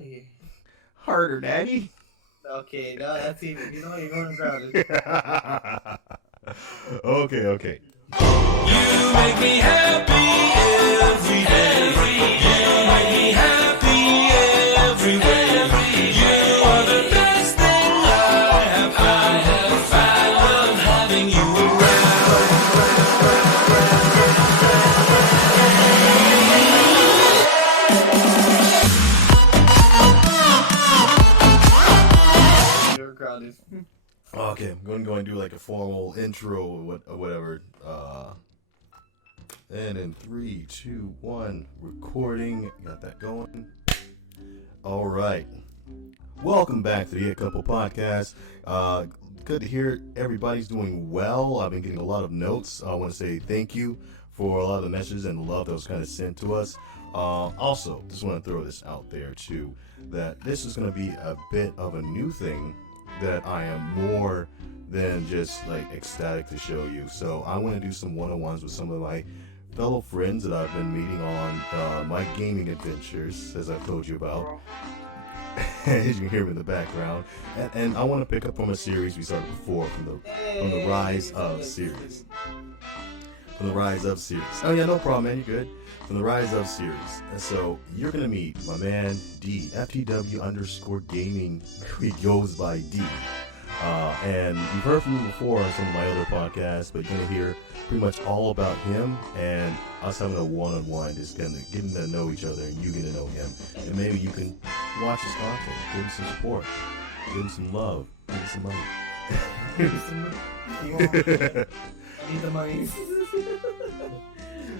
Yeah. Harder, Daddy. Okay, no, that's even. You're going grounded. Okay, okay. You make me happy every day. You make me happy every way. You are the best thing I have found. I love having you You're grounded. Okay, I'm going to go and do like a formal intro or whatever. And in three, two, one, recording. Got that going. All right. Welcome back to the A Couple Podcast. Good to hear everybody's doing well. I've been getting a lot of notes. I want to say thank you for a lot of the messages and love that was kind of sent to us. Also, just want to throw this out there too, that this is going to be a bit of a new thing that I am more than just like ecstatic to show you. So I want to do some one-on-ones with some of my fellow friends that I've been meeting on my gaming adventures, as I've told you about. As you can hear in the background, and I want to pick up from a series we started before, from the Rise of series. From the Rise of series. Oh yeah, no problem, man. You're good. From the Rise of series. And so you're gonna meet my man D, FTW_gaming. He goes by D. And you've heard from him before on some of my other podcasts, but you're gonna hear pretty much all about him and us having a one-on-one, just kind of getting to know each other and you getting to know him. And maybe you can watch his content, give him some support, give him some love, give him some money. I need the money.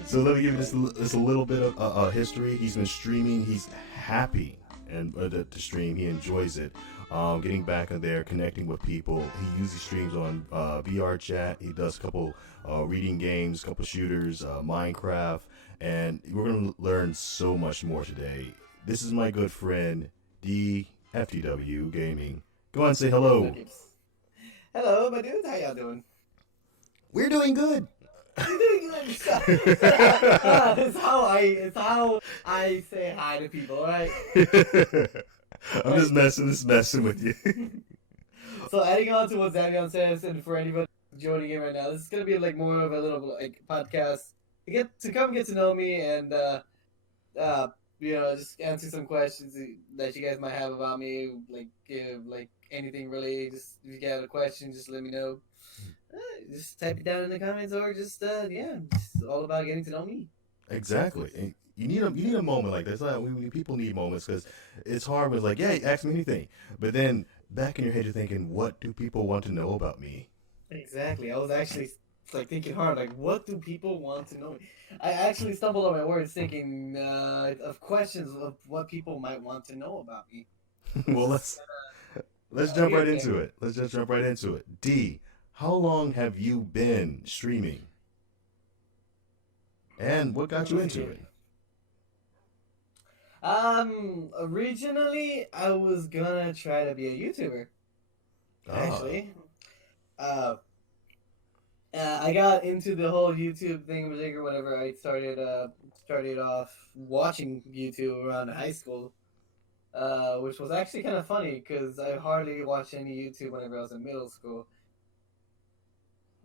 So let me give you just a little bit of history. He's been streaming. He's happy and to stream. He enjoys it. Getting back in there, connecting with people. He usually streams on VR chat. He does a couple reading games, a couple shooters, Minecraft, and we're going to learn so much more today. This is my good friend, D FTW Gaming. Go on and say hello. Hello, my dudes. How y'all doing? We're doing good. You're doing good. It's how I say hi to people, right? I'm just messing with you. So adding on to what Xavier says, and for anybody joining in right now, this is gonna be like more of a little like podcast to come get to know me and just answer some questions that you guys might have about me, like like anything really. Just if you got a question, just let me know. Just type it down in the comments, or just it's all about getting to know me. Exactly. And you need a moment like this. People need moments because it's hard when it's like, yeah, ask me anything. But then back in your head, you're thinking, what do people want to know about me? Exactly. I was actually like thinking hard, like, what do people want to know? I actually stumbled on my words, thinking of questions of what people might want to know about me. Well, let's jump right into it. Let's just jump right into it. D, how long have you been streaming? And what got you into it? Originally I was gonna try to be a YouTuber. Actually, I got into the whole YouTube thing whenever I started off watching YouTube around high school, which was actually kind of funny because I hardly watched any YouTube whenever I was in middle school.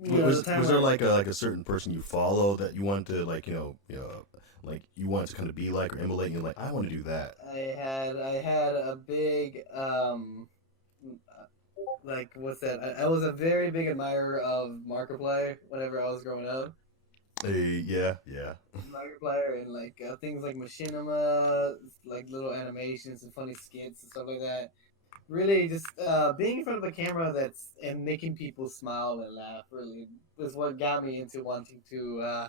Was there like a certain person you follow that you wanted to like like you wanted to kind of be like or emulate? And you're like, I want to do that. I had a big like what's that? I was a very big admirer of Markiplier whenever I was growing up. Yeah. Markiplier and like things like Machinima, like little animations and funny skits and stuff like that. Really, just being in front of a camera and making people smile and laugh really was what got me into wanting to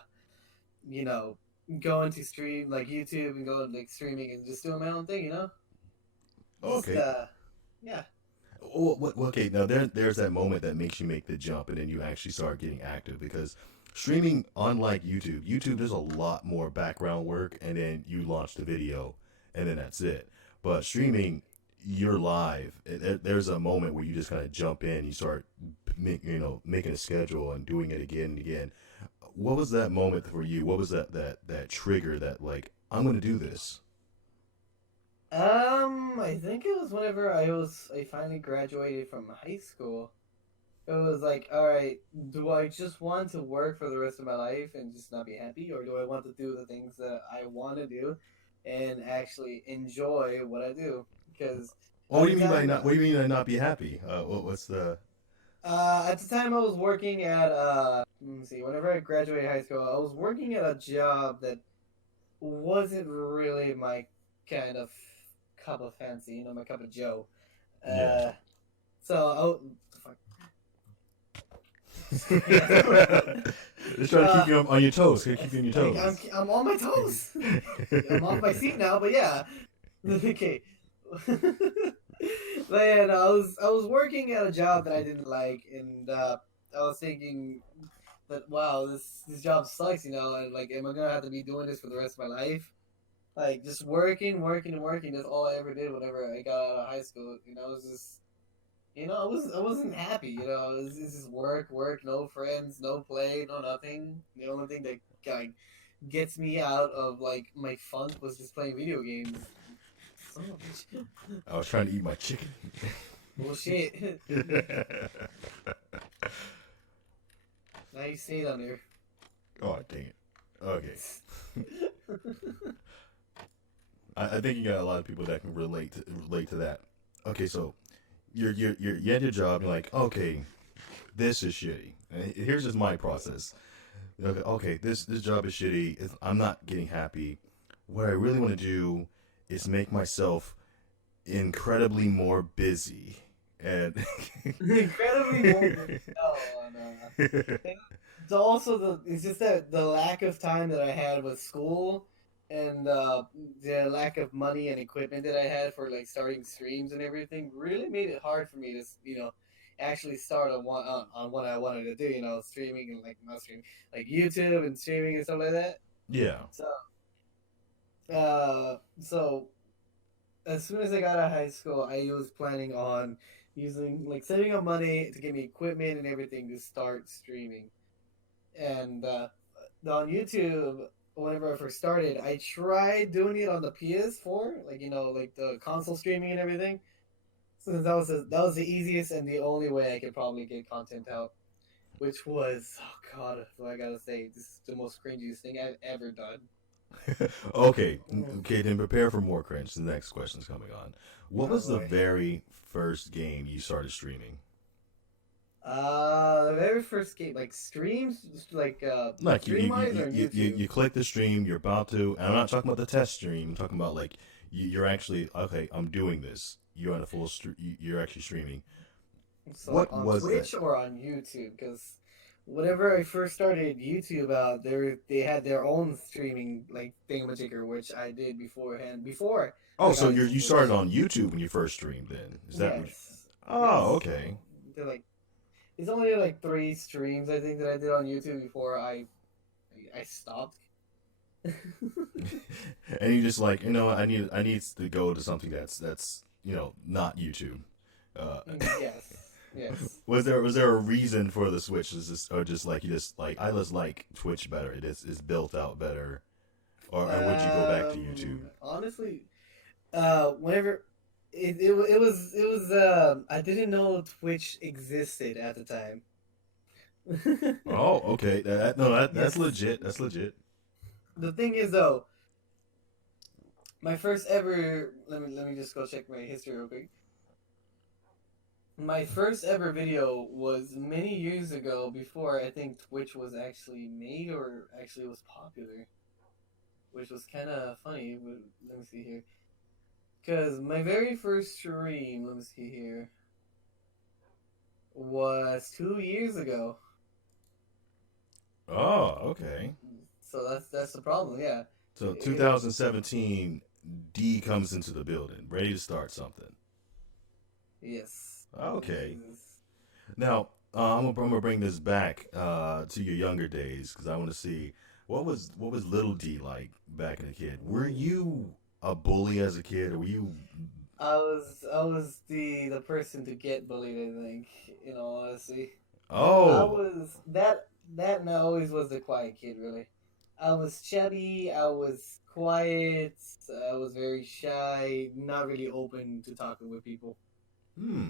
go into stream like YouTube and go like streaming and just doing my own thing. Okay. Yeah. Okay, now there's that moment that makes you make the jump and then you actually start getting active because streaming, unlike YouTube, there's a lot more background work and then you launch the video and then that's it. But streaming, you're live. There's a moment where you just kind of jump in, you start making a schedule and doing it again and again. What was that moment for you? What was that trigger that like, I'm going to do this? I think it was whenever I finally graduated from high school. It was like, all right, do I just want to work for the rest of my life and just not be happy, or do I want to do the things that I want to do and actually enjoy what I do? Because Well, what at do the you mean by time, not? What do you mean by not be happy? What's the? I was working at let me see, whenever I graduated high school, I was working at a job that wasn't really my kind of cup of fancy, my cup of Joe. Yeah. Uh, so fuck. Just trying to keep uh, you on your toes. Gotta keep you on your I'm toes. I'm on my toes. I'm off my seat now, but yeah. Okay. But yeah, no, I was working at a job that I didn't like, and I was thinking that wow, this job sucks, and like, am I gonna have to be doing this for the rest of my life? Like just working, working, and working. That's all I ever did whenever I got out of high school. It was just I wasn't happy. It's just work, work, no friends, no play, no nothing. The only thing that like gets me out of like my funk was just playing video games. Son of a bitch. I was trying to eat my chicken. Bullshit. Now you stay down there. Oh dang it. Okay. I think you got a lot of people that can relate to that. Okay, so you had your job. You're like, okay, this is shitty. And here's just my process. Okay, this job is shitty. I'm not getting happy. What I really want to do is make myself incredibly more busy. And Incredibly more. Oh no. It's also it's just that the lack of time that I had with school and the lack of money and equipment that I had for like starting streams and everything really made it hard for me to actually start on what I wanted to do. Streaming and like not streaming, like YouTube and streaming and stuff like that. yeah. So so as soon as I got out of high school, I was planning on using like saving up money to get me equipment and everything to start streaming. And on YouTube, whenever I first started, I tried doing it on the PS4, like like the console streaming and everything. Since that was the easiest and the only way I could probably get content out, which was oh god, what I gotta say, this is the most cringiest thing I've ever done. Okay, okay. Then prepare for more cringe. The next question's coming on. What Oh was the boy. very first game you started streaming? The very first game, like streams, like Like you stream you, wise you, or on you, you YouTube. you click the stream. You're about to. And I'm not talking about the test stream. I'm talking about like you're actually okay. I'm doing this. You're on a full. You're actually streaming. So like What on was that? Twitch or on YouTube, because whenever I first started YouTube out, they had their own streaming like thingamajigger, which I did beforehand before Oh, I so got you into you Twitch. started on YouTube when you first streamed. Then is that what? Yes, Oh, yes. okay. They're like it's only like 3 streams I think that I did on YouTube before I stopped. And you just like I need to go to something that's not YouTube. Uh, Yes, yes. was there a reason for the switch? Is this or just like you just like I just like Twitch better? It's built out better, or would you go back to YouTube? Honestly, whenever it was I didn't know Twitch existed at the time. Oh, okay. No, that's Yes. legit. That's legit. The thing is though, my first ever let me just go check my history real quick. My first ever video was many years ago before I think Twitch was actually made or actually was popular, which was kind of funny. But let me see here. Because my very first stream, let me see here, was 2 years ago. Oh, okay. So that's the problem, yeah. So It, 2017, D comes into the building, ready to start something. yes. Okay. This is- Now, I'm gonna bring this back to your younger days because I want to see what was little D like back as a kid. Were you a bully as a kid, or were you? I was the person to get bullied, I think, honestly. I Oh, was that and I always was the quiet kid, really. I was chubby. I was quiet. I was very shy. Not really open to talking with people. Hmm.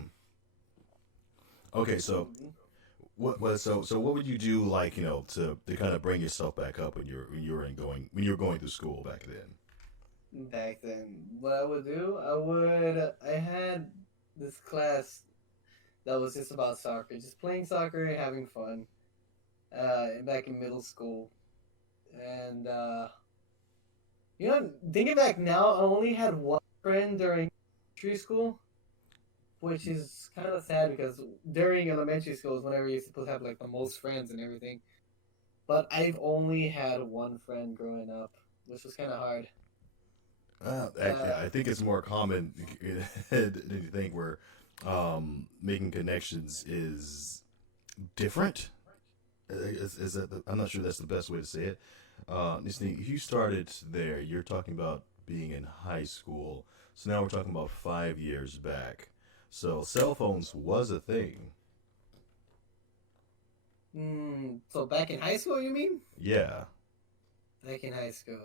Okay, so Mhm. so what would you do, like, to kind of bring yourself back up when you're going through school back then? Back then, what I would do, I had this class that was just about soccer, just playing soccer and having fun. Back in middle school, and thinking back now, I only had one friend during elementary school, which is kind of sad because during elementary school is whenever you're supposed to have like the most friends and everything. But I've only had one friend growing up, which was kind of hard. Yeah, Uh, I think it's more common than you think, where making connections is different. Is that I'm not sure that's the best way to say it. This thing, you started there. You're talking about being in high school. So now we're talking about 5 years back. So cell phones was a thing. so back in high school, you mean? Yeah. Back in high school,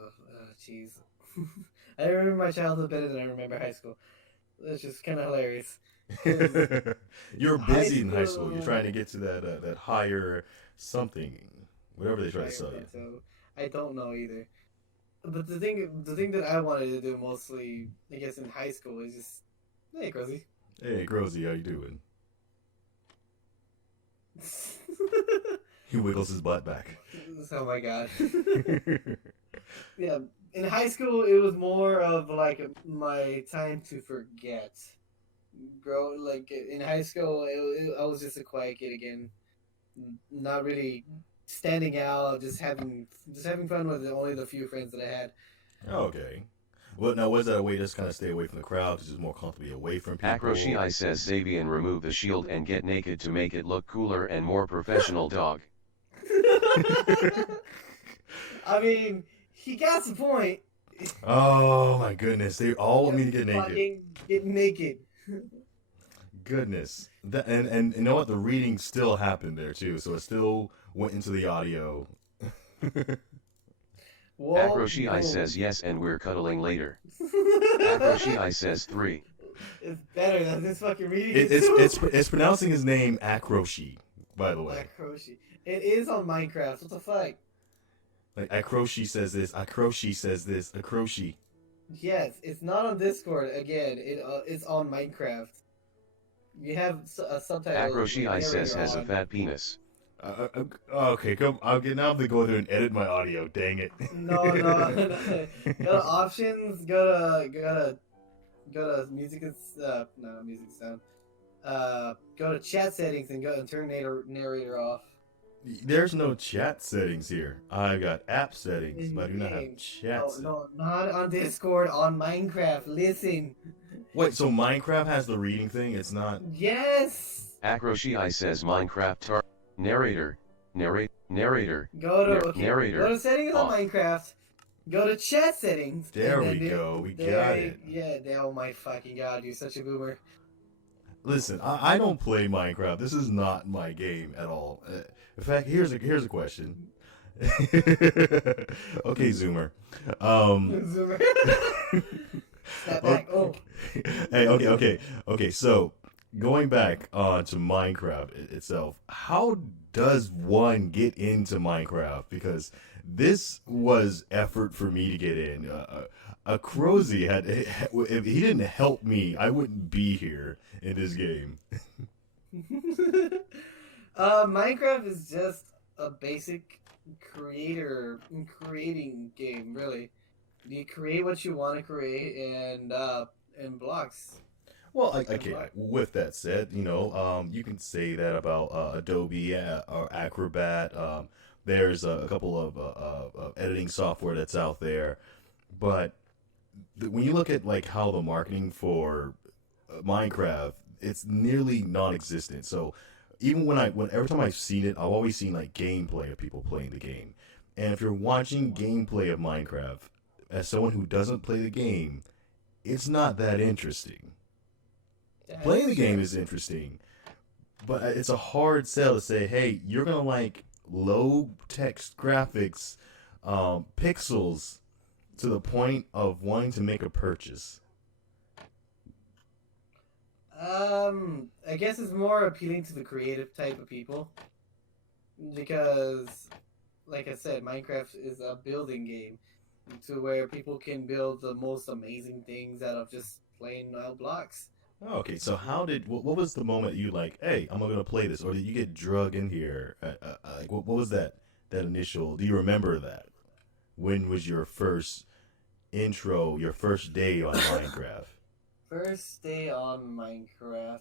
jeez. I remember my childhood better than I remember high school. That's just kind of hilarious. Cause You're high busy in high school. You're school, trying to get to that higher something, whatever they try to higher sell you. plateau. I don't know either. But the thing that I wanted to do mostly, I guess, in high school is just, hey, Rosie. Hey, Grozy, how you doing? He wiggles his butt back. Oh my god. Yeah, in high school it was more of like my time to forget. Grow like in high school, I was just a quiet kid again, not really standing out, just having fun with only the few friends that I had. Okay. Well, now was that a way to just kind of stay away from the crowd, because it's more comfortable to be away from people? Akroshi says Zabian remove the shield and get naked to make it look cooler and more professional dog. I mean, he got the point. Oh my goodness, they all want me to get naked. Fucking get naked. Goodness, and you know what? The reading still happened there too, so it still went into the audio. Whoa, Akroshi whoa. says yes and we're cuddling later. Akroshi says 3. It's better than this fucking reading. It's pronouncing his name Akroshi, by the way. Akroshi. It is on Minecraft. What the fuck? Like Akroshi says this, Akroshi says this, Akroshi. Yes, it's not on Discord. Again, it's on Minecraft. You have a subtitle. Akroshi narrator says has a on. fat penis. Okay, come. Now I have to go there and edit my audio. Dang it. No, no, no. Go to options. Go to music and no music sound. Go to chat settings and go and turn narrator off. There's no chat settings here. I got app settings, but I do not have In-game. chat No, settings. no, not on Discord. On Minecraft. Listen. Wait, so Minecraft has the reading thing? It's not. Yes. Akroshi says Minecraft narrator. Narrator. Go to Narrator. Go to settings on Off. Minecraft. Go to chat settings. There and we then go. We there got you- it. Yeah. Oh my fucking god! You're such a boomer. Listen, I don't play Minecraft. This is not my game at all. In fact, here's a question. Okay, Zoomer. Zoomer. Snap back. Oh. Hey, okay. So going back to Minecraft itself, how does one get into Minecraft? Because this was effort for me to get in. A Crozy had, if he didn't help me, I wouldn't be here in this game. Minecraft is just a basic creating game, really. You create what you want to create and blocks. Well, okay. With that said, you can say that about Adobe or Acrobat. There's a couple of editing software that's out there, but when you look at like how the marketing for Minecraft, it's nearly non-existent. So even when every time I've seen it, I've always seen like gameplay of people playing the game. And if you're watching gameplay of Minecraft, as someone who doesn't play the game, it's not that interesting. Playing the game is interesting, but it's a hard sell to say, hey, you're gonna like low text graphics, pixels to the point of wanting to make a purchase? I guess it's more appealing to the creative type of people because, like I said, Minecraft is a building game to where people can build the most amazing things out of just plain blocks. Oh, okay, so what was the moment you like, hey, I'm gonna play this, or did you get drug in here? Like, what was that initial? Do you remember that? When was your first intro, your first day on Minecraft? First day on Minecraft.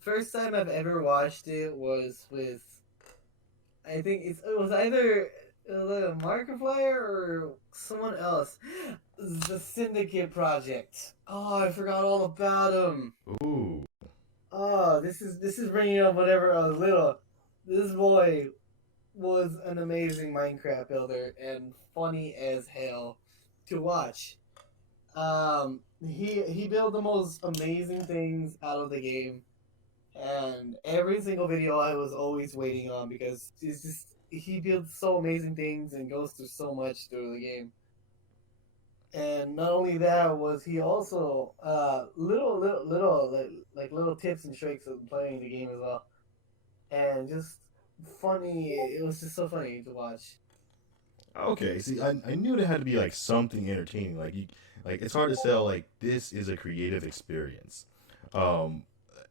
First time I've ever watched it was with, I think it was either Markiplier or someone else. The Syndicate Project. Oh, I forgot all about him. Ooh, Oh, this is bringing up whenever I was little. This boy was an amazing Minecraft builder and funny as hell to watch. He built the most amazing things out of the game, and every single video I was always waiting on because it's just he builds so amazing things and goes through so much through the game. And not only that, was he also little like little tips and tricks of playing the game as well, and just funny. It was just so funny to watch. okay. See, I knew there had to be like something entertaining. Like it's hard to sell. Like this is a creative experience, um,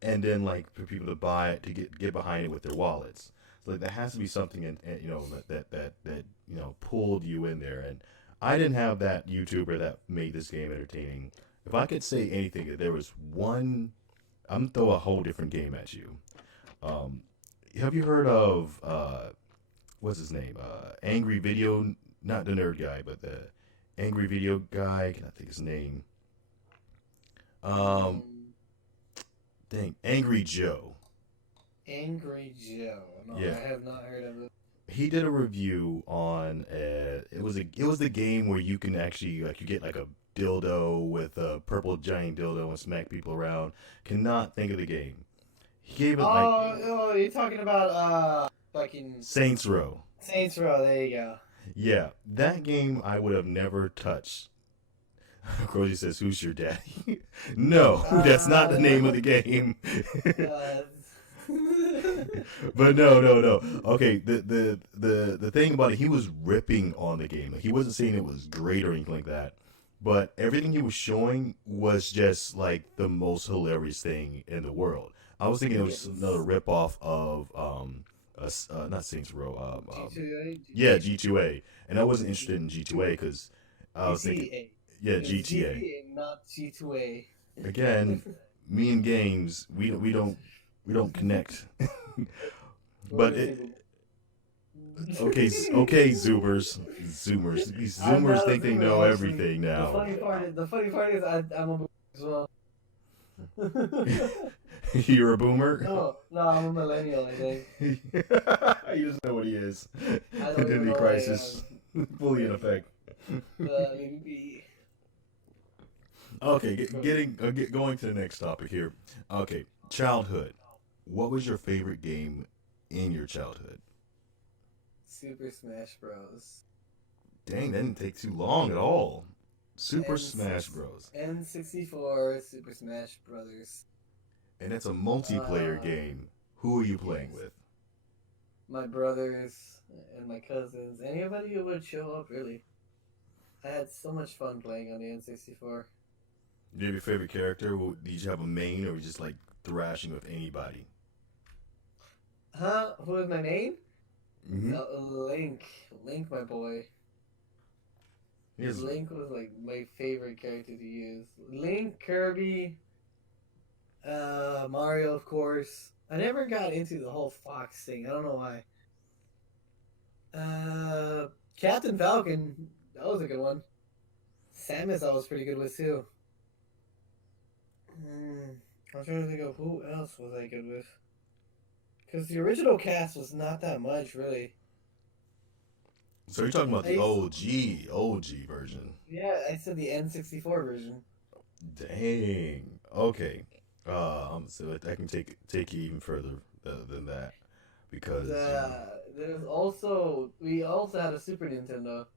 and then like for people to buy it to get behind it with their wallets. So like there has to be something you know that you know pulled you in there. And I didn't have that YouTuber that made this game entertaining. If I could say anything, if there was one, I'm gonna throw a whole different game at you. Um, have you heard of what's his name? Angry Video, not the nerd guy, but the Angry Video guy. Can I think his name? Um, Um, dang, Angry Joe. Angry Joe. No, Yeah, I have not heard of it. he did a review on it was the game where you can actually like you get like a dildo with a purple giant dildo and smack people around. Cannot think of the game. He gave it like Oh, you're talking about fucking Saints Row. Saints Row. There you go. Yeah, that game I would have never touched. Crozy says, "Who's your daddy?" No, that's not the name of the game. Uh, But no. Okay, the thing about it, he was ripping on the game. He wasn't saying it was great or anything like that. But everything he was showing was just like the most hilarious thing in the world. I was thinking it was yes. another rip off of not Saints Row. G2A. Yeah, G2A, and I wasn't interested in G2A because I was thinking, GTA. yeah, It's GTA. GTA, not G2A. Again, me and games, we don't connect. But it, okay, okay, Zoomers. These I'm Zoomers not a think they Zoomer, know actually. everything now. The funny part is I'm a boomer as well. You're a boomer. No, I'm a millennial. I think. He doesn't know what he is. I don't even Identity know what I crisis, fully in effect. Maybe. Okay, going to the next topic here. Okay, childhood. What was your favorite game in your childhood? Super Smash Bros. Dang, that didn't take too long at all. Super N Smash Bros. N64 Super Smash Brothers. And it's a multiplayer Uh, game. Who are you playing yes. with? My brothers and my cousins, anybody who would show up, really. I had so much fun playing on the N64. Do you have your favorite character? Did you have a main, or were you just like thrashing with anybody? Huh? Who was my main? Mm-hmm. Link. Link, my boy. Here's Link was like my favorite character to use. Link, Kirby, Mario, of course. I never got into the whole Fox thing. I don't know why. Captain Falcon, that was a good one. Samus, I was pretty good with too. I'm trying to think of who else was I good with. Because the original cast was not that much, really. So you're talking about the I- OG version. Yeah, I said the N64 version. Dang. Okay. So I can take you even further than that. because There's also we also had a Super Nintendo,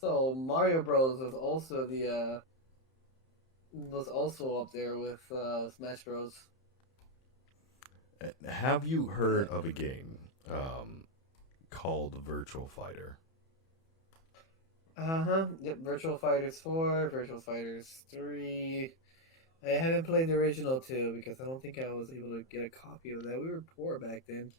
so Mario Bros was also up there with Smash Bros. have you heard of a game called Virtual Fighter? Yep, Virtual Fighters 4, Virtual Fighters 3. I haven't played the original 2 because I don't think I was able to get a copy of that. We were poor back then.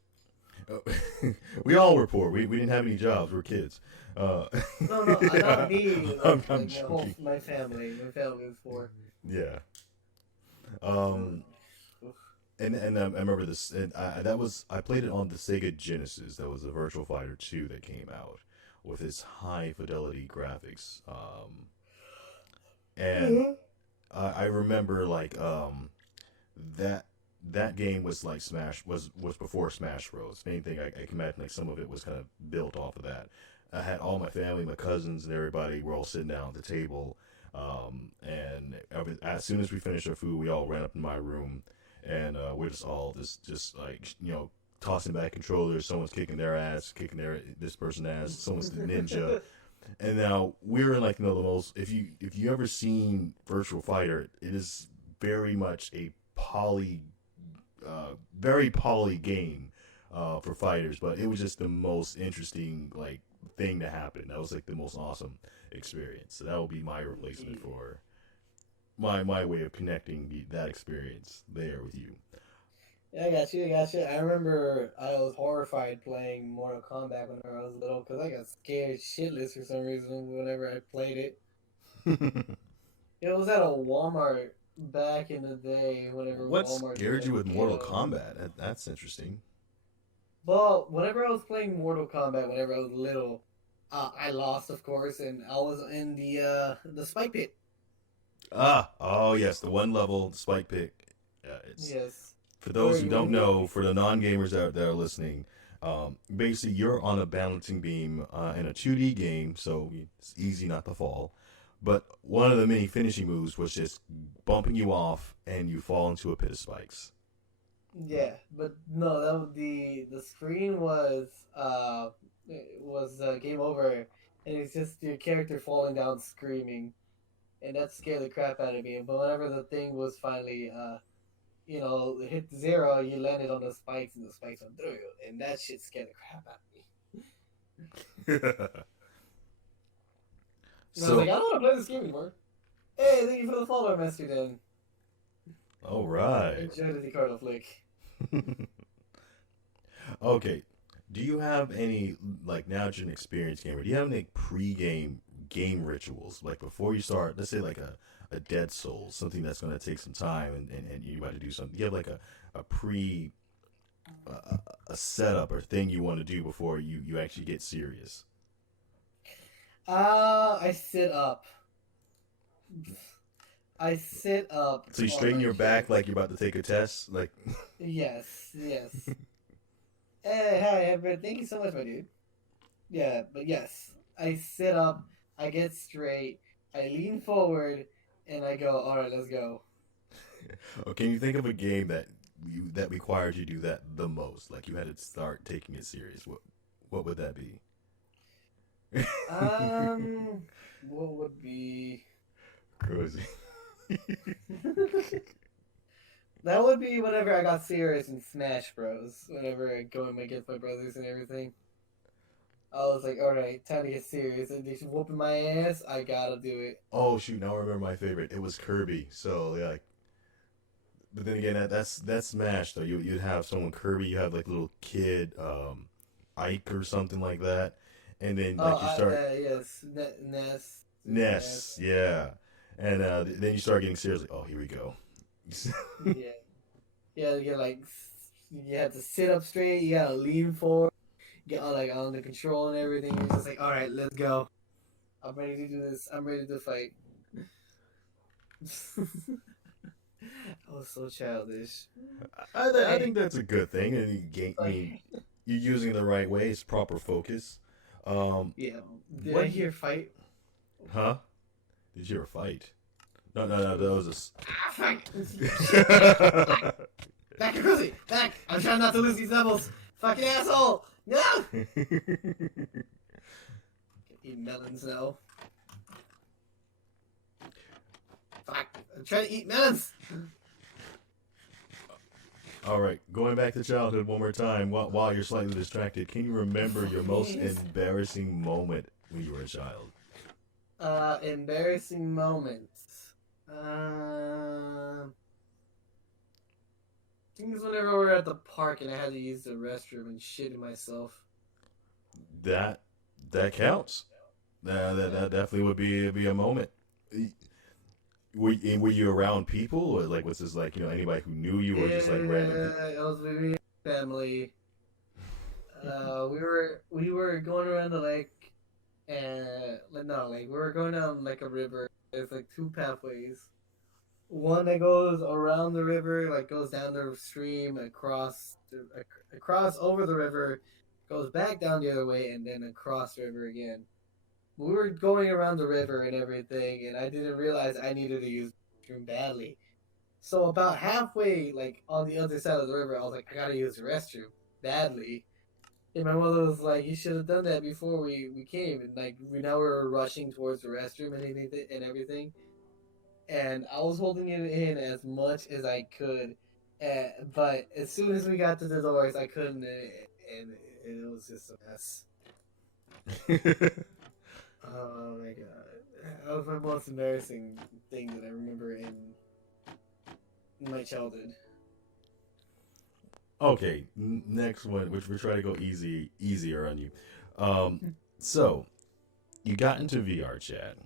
We all were poor. We didn't have any jobs. We were kids. No, not me. I'm Like, joking. my family. My family was poor. Yeah. And I remember this. And I played it on the Sega Genesis. That was a Virtual Fighter 2 that came out with its high fidelity graphics. And I remember like that game was like was before Smash Bros. Main thing I can imagine like some of it was kind of built off of that. I had all my family, my cousins, and everybody. We're all sitting down at the table, and as soon as we finished our food, we all ran up in my room, and we're just all just like tossing back controllers. Someone's kicking their ass, kicking this person's ass. Someone's the ninja. And now we're in like the most. If you ever seen Virtual Fighter, it is very much a very poly game for fighters. But it was just the most interesting like thing to happen. That was like the most awesome experience. So that will be my replacement for my way of connecting that experience there with you. Yeah, I got you. I remember I was horrified playing Mortal Kombat whenever I was little because I got scared shitless for some reason whenever I played it. It was at a Walmart back in the day whenever What Walmart scared you with came Mortal out. Kombat? That's interesting. Well, whenever I was playing Mortal Kombat, whenever I was little, I lost, of course, and I was in the spike pit. Oh yes, the one level spike pit. It's Yes. For those who don't know, for the non-gamers that are listening, basically you're on a balancing beam in a 2D game, so it's easy not to fall. But one of the many finishing moves was just bumping you off, and you fall into a pit of spikes. Yeah, but no, the screen was game over, and it's just your character falling down screaming, and that scared the crap out of me. But whenever the thing was finally hit zero, you landed on the spikes, and the spikes went through you, and that shit scared the crap out of me. And I was like, I don't want to play this game anymore. Hey, thank you for the follow, Master Dan. All right. Enjoy the cardinal flick. Okay. Do you have any, like, now that you're an experienced gamer, do you have any pre-game game rituals? Like, before you start, let's say, like, a Dead Souls, something that's going to take some time and you want to do something. Do you have, like, a setup or thing you want to do before you actually get serious? I sit up. So you straighten your back like you're about to take a test? Like Yes. Hey, hi, Everett. Thank you so much, my dude. Yeah, but yes, I sit up, I get straight, I lean forward, and I go, all right, let's go. Can you think of a game that required you to do that the most? Like you had to start taking it serious. What would that be? What would be? Crazy. That would be whenever I got serious in Smash Bros. Whenever I go against my brothers and everything. I was like, alright, time to get serious. And they should whooping my ass, I gotta do it. Oh shoot! Now I remember my favorite. It was Kirby. So yeah. But then again, that's Smash though. You'd have someone Kirby. You have like little kid, Ike or something like that, and then like you start. Yes, Ness, yeah, and then you start getting serious. Like, oh, here we go. Yeah. You have to sit up straight. You gotta lean forward. Get on the control and everything. You're just like, all right, let's go. I'm ready to do this. I'm ready to fight. I was so childish. I think that's a good thing, and I mean, you're using it the right way. It's proper focus. Yeah. Did I hear fight? Huh? Did you ever fight? No. That was Fight! Back, Cruzy! Back! I'm trying not to lose these levels. Fucking asshole! No! Eat melons now. Fuck! I'm trying to eat melons. All right, going back to childhood one more time. While you're slightly distracted, can you remember your most Yes. embarrassing moment when you were a child? Embarrassing moments. I think it's whenever we were at the park and I had to use the restroom and shit myself. That counts. That definitely would be a moment. Were you around people, or like was this like anybody who knew you, or just like random people? It was with me and my family. We were going around the lake, and not a lake. We were going down like a river. There's like two pathways. One that goes around the river, like goes down the stream, across over the river, goes back down the other way, and then across the river again. We were going around the river and everything, and I didn't realize I needed to use the restroom badly. So about halfway, like on the other side of the river, I was like, I gotta use the restroom badly. And my mother was like, you should have done that before we came. And like we were rushing towards the restroom and everything. And I was holding it in as much as I could. But as soon as we got to the doors, I couldn't, and it was just a mess. Oh my god. That was my most embarrassing thing that I remember in my childhood. Okay, next one, which we're trying to go easier on you. So you got into VR chat.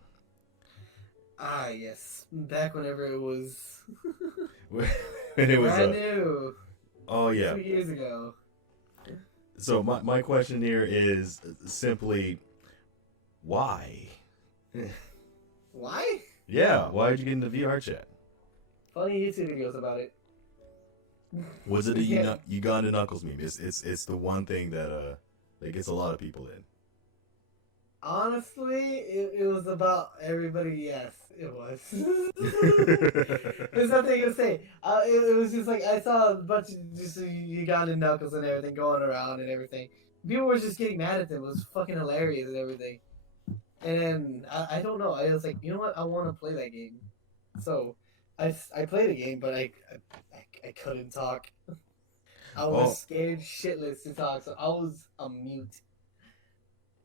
Ah, yes. Back whenever it was when it was brand new. Oh yeah. 2 years ago. So my question here is simply, why? Why? Yeah, why did you get into VR chat? Funny YouTube videos about it. Was it a Yeah. Uganda Knuckles meme? It's the one thing that gets a lot of people in. Honestly, it was about everybody. Yes, it was. There's nothing to say. It was just like I saw a bunch of just Ugandan knuckles and everything going around and everything. People were just getting mad at them. It was fucking hilarious and everything. And then I don't know. I was like, you know what? I want to play that game. So I played the game, but I couldn't talk. I was scared shitless to talk, so I was a mute.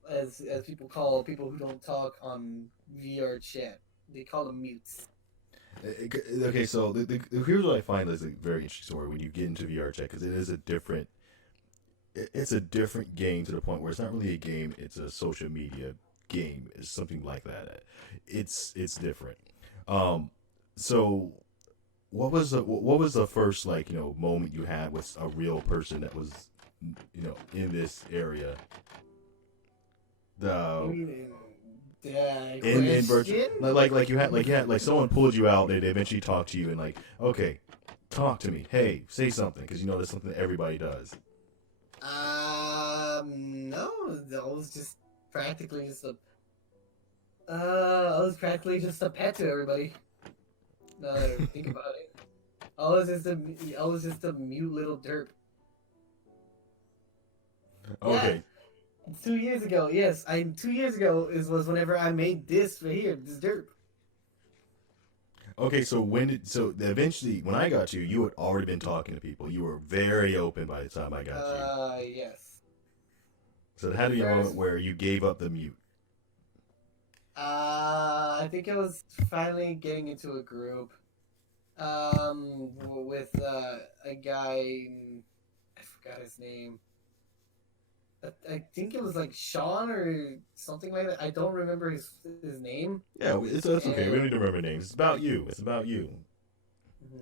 As people call people who don't talk on VR chat. They call them mutes. Okay, so here's what I find is a very interesting story when you get into VR chat, because it is it's a different game to the point where it's not really a game, it's a social media game, it's something like that. It's different. So what was the first moment you had with a real person that was in this area? In virtual, like you had someone pulled you out, they eventually talked to you and like, okay, talk to me, hey, say something, because that's something that everybody does. No, I was just practically just a pet to everybody. Now that I think about it, I was just a mute little derp. Okay. Yeah. 2 years ago, yes. 2 years ago was whenever I made this right here, this derp. Okay, so eventually when I got you had already been talking to people. You were very open by the time I got you. Yes. So it had to be a moment where you gave up the mute. I think I was finally getting into a group, with a guy. I forgot his name. I think it was like Sean or something like that. I don't remember his name. Yeah, that's okay. We don't need to remember names. It's about you. It's about you.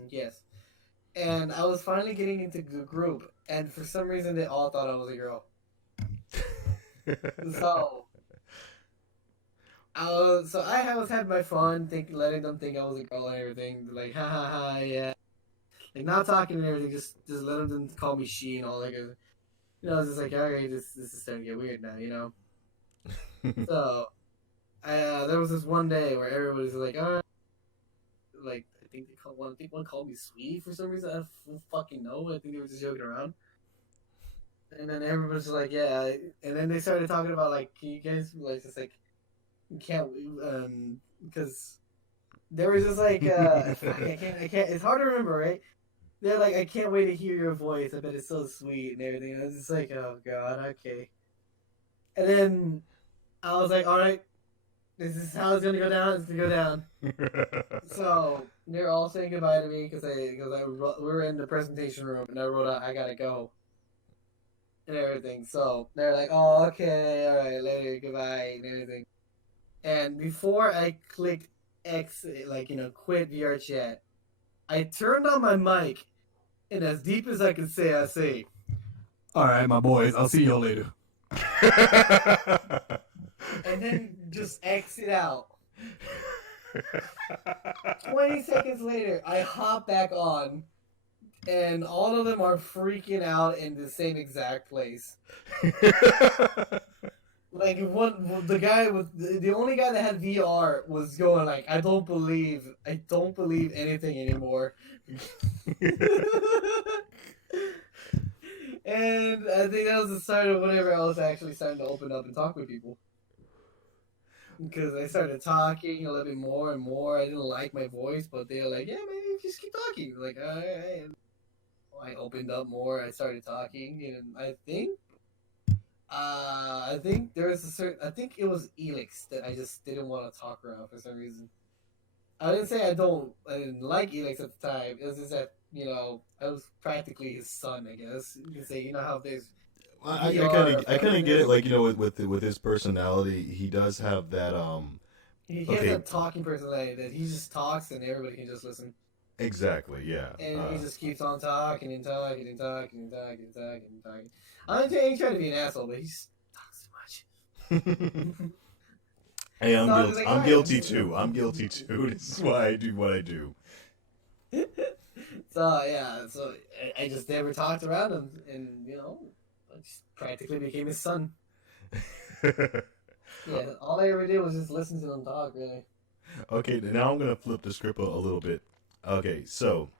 Yes. And I was finally getting into the group, and for some reason they all thought I was a girl. So I was had my fun, letting them think I was a girl and everything. Like, ha ha ha, yeah. Like, not talking and everything, just letting them call me she and all that. I was just like, alright, this is starting to get weird now, So, there was this one day where everybody's like, alright. Like, I think one called me sweetie for some reason. I don't fucking know. I think they were just joking around. And then everybody's like, yeah. And then they started talking about like, can you guys like just like you can't because there was just like I can't. It's hard to remember, right? They're like, I can't wait to hear your voice. I bet it's so sweet and everything. And I was just like, oh god, okay. And then I was like, all right, this is how it's gonna go down. It's gonna go down. So they're all saying goodbye to me we were in the presentation room and I wrote out I gotta go and everything. So they're like, oh okay, all right, later, goodbye and everything. And before I clicked exit, like quit VR chat, I turned on my mic and as deep as I could say, I say, all right, my boys, I'll see y'all later. And then just exit out. 20 seconds later, I hop back on, and all of them are freaking out in the same exact place. Like the guy with the only guy that had VR was going like, I don't believe anything anymore. And I think that was the start of whenever I was actually starting to open up and talk with people. Because I started talking a little bit more and more. I didn't like my voice, but they were like, yeah, man, just keep talking. Like, all right. I opened up more. I started talking, and I think there was I think it was Elix that I just didn't want to talk around for some reason. I didn't say I didn't like Elix at the time. It was just that, I was practically his son, I guess. You can say, how there's I VR kind of get it. Like with his personality, he does have that. He has Okay, that talking personality that he just talks and everybody can just listen. exactly. Yeah. And he just keeps on talking and talking and talking and talking and talking and talking. I'm trying to be an asshole, but he just talks too much. Hey, So I was like, I'm alright. guilty too. I'm guilty too. This is why I do what I do. So yeah, so I just never talked around him, and I just practically became his son. Yeah, all I ever did was just listen to them talk, really. Okay, now I'm gonna flip the script a little bit. Okay, so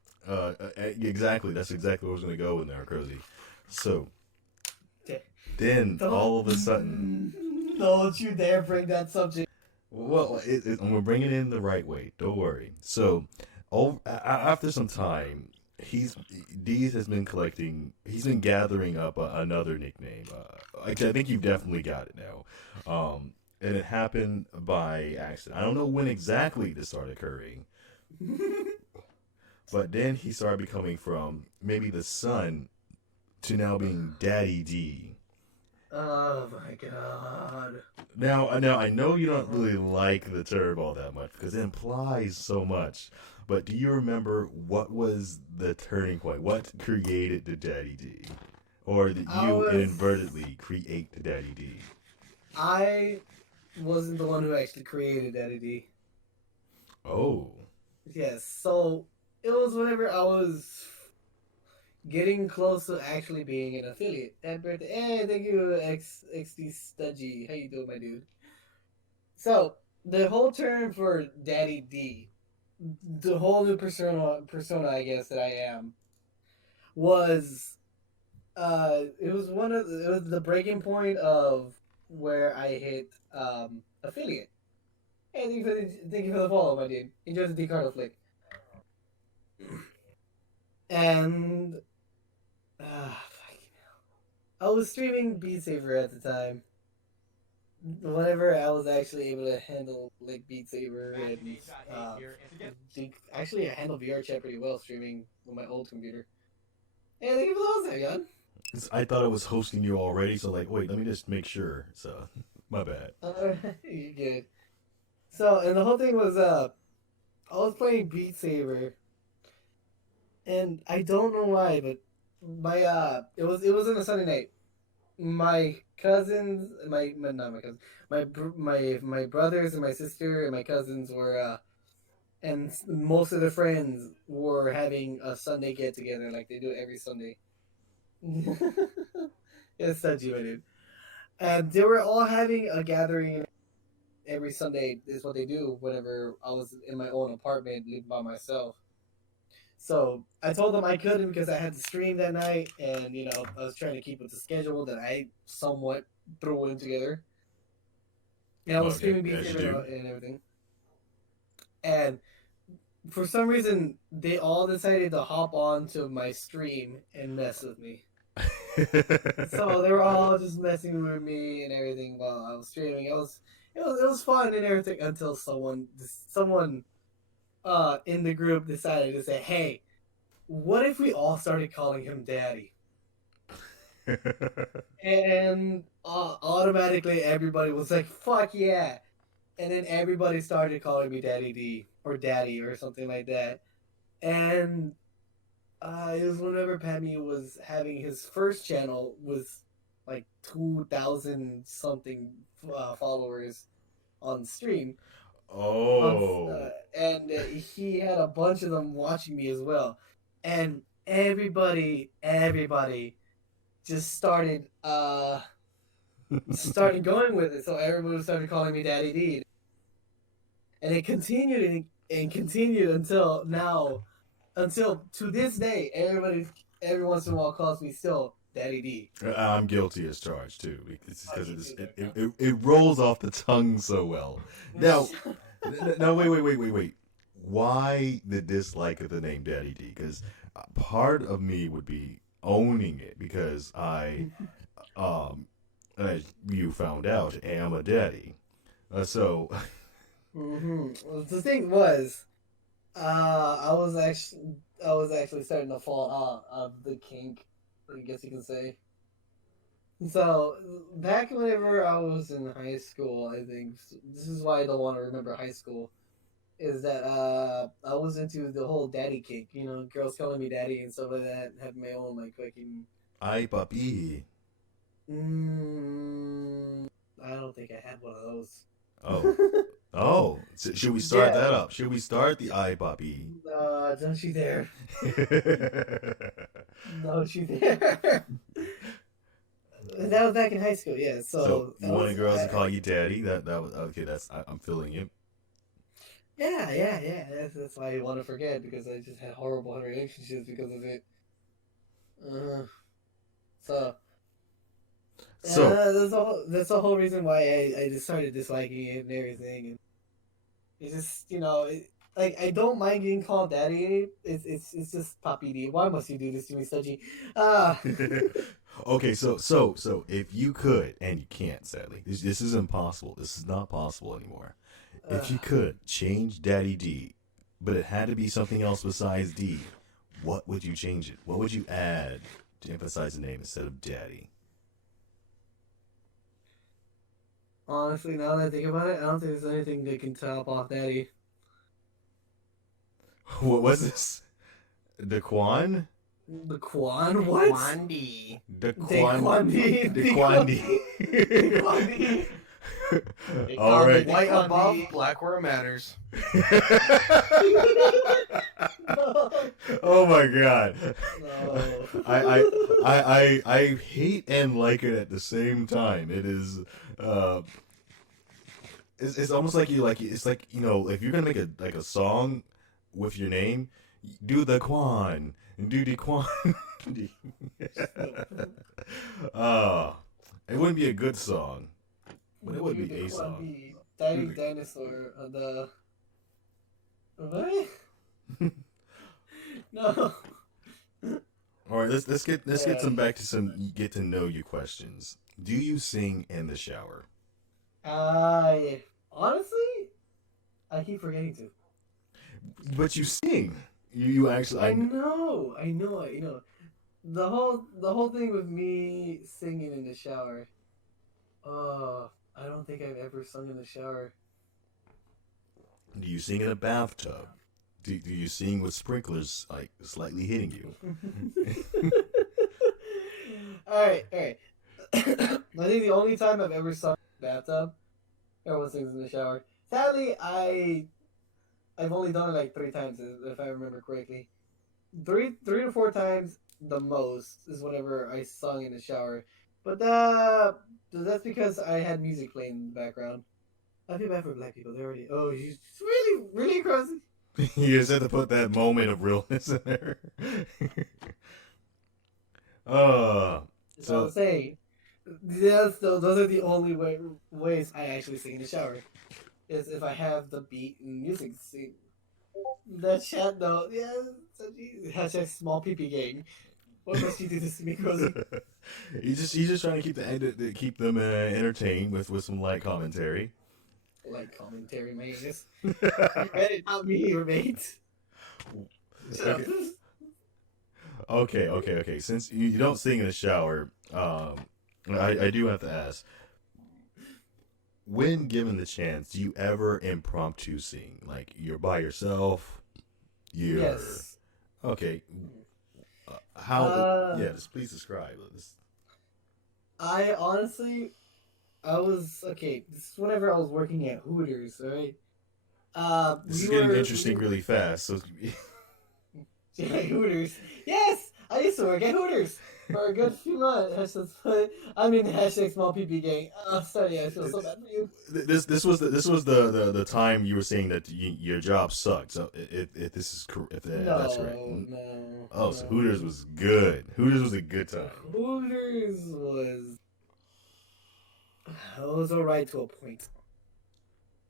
exactly, that's exactly where I was gonna go in there, Crazy. So then all of a sudden, Don't you dare bring that subject. well, I'm gonna bring it in the right way. Don't worry. So, after some time, Deez has been collecting. He's been gathering up another nickname. I think you've definitely got it now. And it happened by accident. I don't know when exactly this started occurring, but then he started becoming from maybe the son to now being Daddy D. Oh my god. Now I know you don't really like the term all that much because it implies so much. But do you remember what was the turning point? What created the Daddy D, or did you inadvertently create the Daddy D? I wasn't the one who actually created Daddy D. Oh. Yes, so it was whenever I was getting close to actually being an affiliate. Happy birthday. Hey, thank you, XD Studgy. How you doing, my dude? So, the whole term for Daddy D, the whole new persona I guess that I am, was it was it was the breaking point of where I hit affiliate. Hey, thank you for the follow, my dude. Enjoy the Decardo flick. And I was streaming Beat Saber at the time. Whenever I was actually able to handle like Beat Saber and actually I handled VR chat pretty well streaming with my old computer. Hey, thank you for those, Jan. I thought I was hosting you already, so like, wait, let me just make sure. So, my bad. You're good. So, and the whole thing was, I was playing Beat Saber, and I don't know why, but it was on a Sunday night. My cousins, not my cousins, my brothers and my sister and my cousins were, and most of their friends were having a Sunday get together, like they do every Sunday. It's such you, dude. And they were all having a gathering every Sunday. Is what they do whenever I was in my own apartment living by myself. So I told them I couldn't because I had to stream that night, and I was trying to keep with the schedule that I somewhat threw in together. And I was Okay, streaming Beat as you Saber do. and everything. And for some reason, they all decided to hop on to my stream and mess with me. So they were all just messing with me and everything while I was streaming. It was fun and everything until someone in the group decided to say, "Hey, what if we all started calling him Daddy?" And automatically everybody was like, "Fuck yeah!" And then everybody started calling me Daddy D or Daddy or something like that. And it was whenever Pammy was having his first channel with like 2,000 something followers on stream. Oh. And he had a bunch of them watching me as well. And everybody just started going with it. So everybody started calling me Daddy D. And it continued and continued until now. Until to this day, every once in a while calls me still Daddy D. I'm guilty as charged too. It's because you it, too, it, it, it rolls off the tongue so well. Now, now wait. Why the dislike of the name Daddy D? Because part of me would be owning it because as you found out, am a daddy. So, Well, the thing was, I was actually starting to fall out of the kink, I guess you can say. So back whenever I was in high school, I think this is why I don't want to remember high school. Is that I was into the whole daddy kink, girls calling me daddy and stuff like that, have my own like fucking. ay papi. Mm, I don't think I had one of those. Oh, oh. So should we start Yeah. that up? Should we start the ay papi? Don't you dare! Don't you dare! That was back in high school, yeah. So you wanted girls to I- call you daddy? That was okay. I'm feeling you. Yeah. That's why I want to forget because I just had horrible relationships because of it. Uh, so So that's the whole reason why I just started disliking it and everything. And it's just like I don't mind getting called daddy. It's just Papi D. Why must you do this to me, Suji? Ah. okay, so if you could, and you can't, sadly, this is impossible. This is not possible anymore. If you could change Daddy D, but it had to be something else besides D, what would you change it? What would you add to emphasize the name instead of Daddy? Honestly, now that I think about it, I don't think there's anything that can top off daddy. What was this? Daquan? The Quan? What? Wandy. Daquandi. Daquandi. Daquandi. All right. White Wandy. above, black where it matters. Oh my god. No. I hate and like it at the same time. It is it's almost like it's like if you're gonna make a song with your name, do the Quan and do the Quan. It wouldn't be a good song, but it would be a song. Daddy Dinosaur. The. What? No. All right, let's get some back to some get to know you questions. Do you sing in the shower? Honestly, I keep forgetting to. But you sing. You actually. I know. The whole thing with me singing in the shower. I don't think I've ever sung in the shower. Do you sing in a bathtub? Do you sing with sprinklers like slightly hitting you? All right. I think the only time I've ever sung in the bathtub, everyone sings in the shower. Sadly, I've only done it like 3 times, if I remember correctly. Three to 4 times the most is whenever I sung in the shower. But that's because I had music playing in the background. I feel bad for black people. They're already. Oh, she's really, really crazy. You just have to put that moment of realness in there. uh, So I so was saying, yes, those are the only ways I actually sing in the shower. Is if I have the beat and music. See, that chat though, yeah, hashtag small PP gang. What must you do this to me, Cozy? he's just trying to keep them entertained with some light commentary. Like commentary, man. You read it, not me, your mate. Shut up. Okay, okay. Since you don't sing in the shower, I do have to ask: when given the chance, do you ever impromptu sing? Like you're by yourself? You're Yes. okay. How? Uh, Yeah, just please describe this. I honestly, I was okay. This is whenever I was working at Hooters, right? This is We getting were interesting really fast. So, yeah, Hooters. Yes, I used to work at Hooters for a good few months. I mean, hashtag small PP gang. Sorry, I feel so bad for you. this was the time you were saying that your job sucked. So if this is if that's correct. No, no, Oh, so no. Hooters was good. Hooters was a good time. Hooters was it was alright to a point.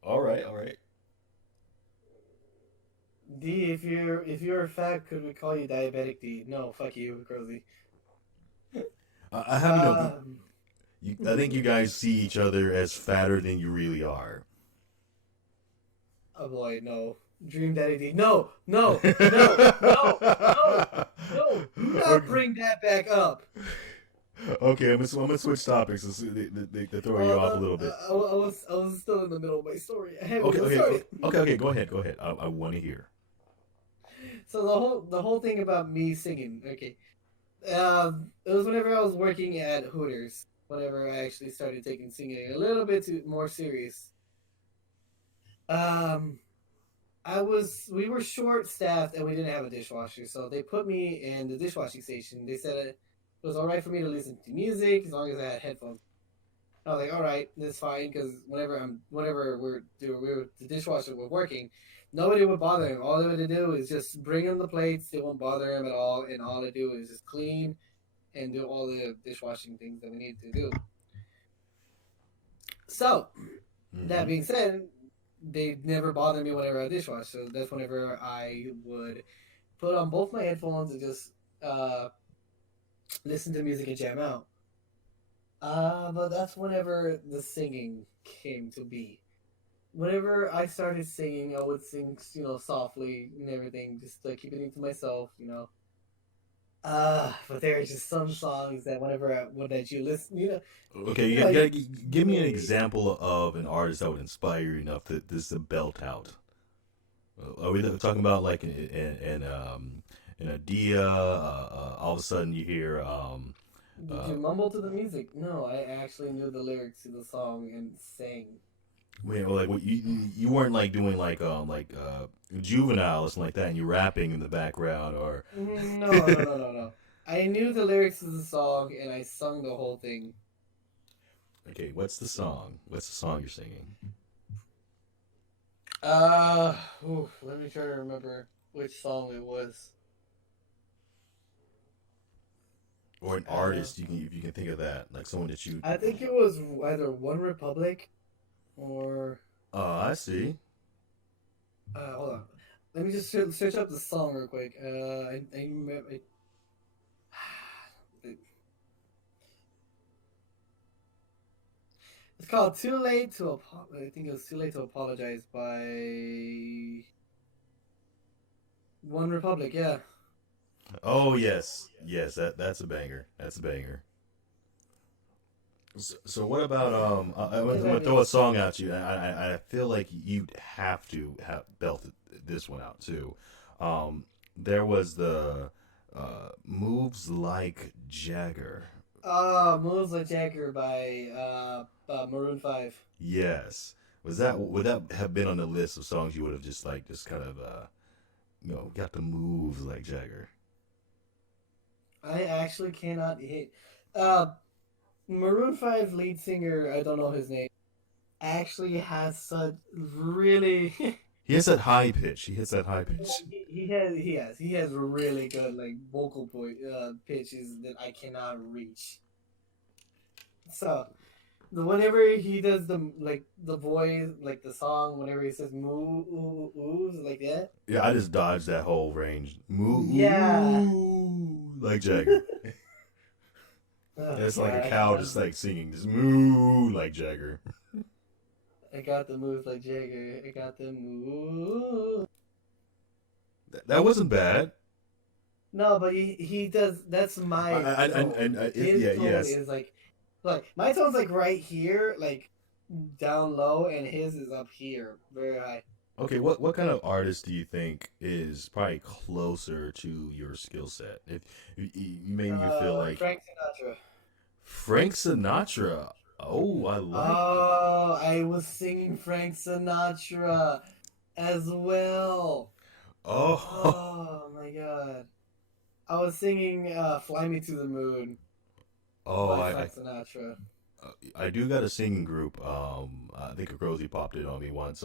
All right, all right. D, if you're fat, could we call you diabetic D? No, fuck you, Grozy. I have Um, I think you guys see each other as fatter than you really are. oh boy, no. Dream Daddy D. No, no, no, no, no, no. Do not bring that back up. Okay, I'm gonna switch topics to throw you off a little bit. I was still in the middle of my story. I haven't Okay, even okay, started. okay. Go ahead, go ahead. I want to hear. So the whole thing about me singing. Okay, it was whenever I was working at Hooters. Whenever I actually started taking singing a little bit more serious. Um, we were short staffed and we didn't have a dishwasher, so they put me in the dishwashing station. They said it was all right for me to listen to music as long as I had headphones. I was like, all right, that's fine because whenever the dishwasher were working, nobody would bother him. All they would do is just bring him the plates. They won't bother him at all, and all they do is just clean and do all the dishwashing things that we need to do. So that Hmm. being said, they never bothered me whenever I dishwash. So that's whenever I would put on both my headphones and just listen to music and jam out. But that's whenever the singing came to be. Whenever I started singing, I would sing, softly and everything, just like keeping it to myself. But there are just some songs that that you listen, Okay, you like gotta give me an example of an artist that would inspire you enough that this is a belt out. Are we talking about like an idea? All of a sudden you hear did you mumble to the music? No, I actually knew the lyrics to the song and sang. like what you weren't like doing juvenile or something like that, and you rapping in the background or No, no, no, no, no. I knew the lyrics to the song and I sung the whole thing. okay, what's the song? What's the song you're singing? Let me try to remember which song it was. Or an Uh, artist if you can think of that, like someone that you. I think it was either One Republic or I see. hold on. Let me just search up the song real quick. I remember. It's called "Too Late to I think it was "Too Late to Apologize" by One Republic. Yeah. Oh yes, that's a banger. That's a banger. So what about I'm gonna throw a song at you. I feel like you'd have to have belted this one out too. There was the moves like Jagger. Moves Like Jagger by Maroon 5. Yes, would that have been on the list of songs you would have just kind of got the moves like Jagger? I actually cannot hit. Uh, Maroon 5 lead singer, I don't know his name, actually has such really. He has that high pitch. He hits that high pitch. He has really good like vocal pitches that I cannot reach. So whenever he does the voice like the song, whenever he says moo ooh ooh like that. Yeah, I just dodged that whole range. Moo, Yeah. like Jagger. Oh, It's like a God, cow just like singing, just moo like Jagger. I got the moves like Jagger. I got the move. That wasn't bad. No, but he does. That's my tone. His tone is like my tone's like right here, like down low, and his is up here, very high. Okay, what kind of artist do you think is probably closer to your skill set? If you made you feel like Frank Sinatra. Frank Sinatra. Oh, I like. Oh, I was singing Frank Sinatra as well. Oh, Oh my god. I was singing Fly Me to the Moon by Frank Sinatra. I do got a singing group. I think Rosie popped in on me once.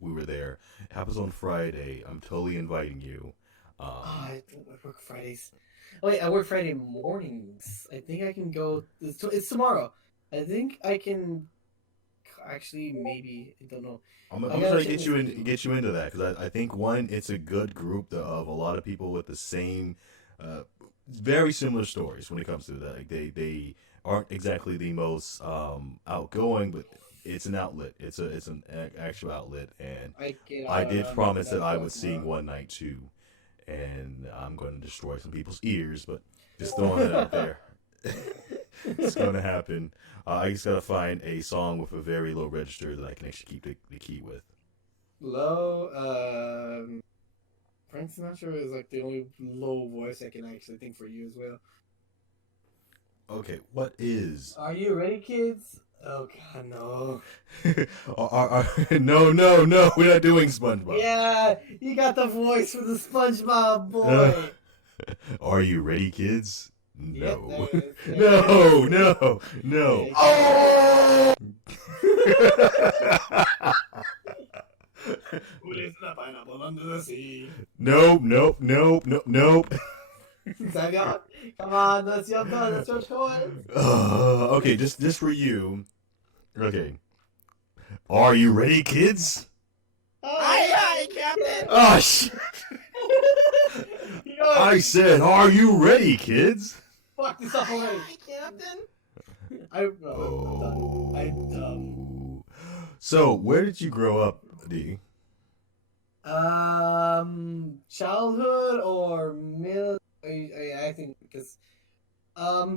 We were there. It happens on Friday. I'm totally inviting you. I work Fridays. Oh wait, I work Friday mornings. I think I can go. It's tomorrow. I think I can. Actually, maybe I don't know. I'm gonna try to get you into that because I think one, it's a good group of a lot of people with the same, very similar stories when it comes to that. Like they aren't exactly the most outgoing, but it's an outlet. It's an actual outlet, and I did promise that I would sing one night too, and I'm going to destroy some people's ears, but just throwing it out there. It's going to happen. I just got to find a song with a very low register that I can actually keep the key with. Low, Frank Sinatra is like the only low voice I can actually think for you as well. Okay, what is? Are you ready, kids? Oh God, no. No, we're not doing SpongeBob. Yeah, you got the voice for the SpongeBob boy. Are you ready, kids? No. Yep, No. Oh! Who lives in a pineapple under the sea? Nope. Savion, come on, that's your turn, that's your choice. Okay, just for you. Okay. Are you ready, kids? Aye, Captain. Oh, shit. I said, are you ready, kids? Fuck this up away. Aye, Captain. I'm done. So, where did you grow up, D? Childhood or middle? I think because I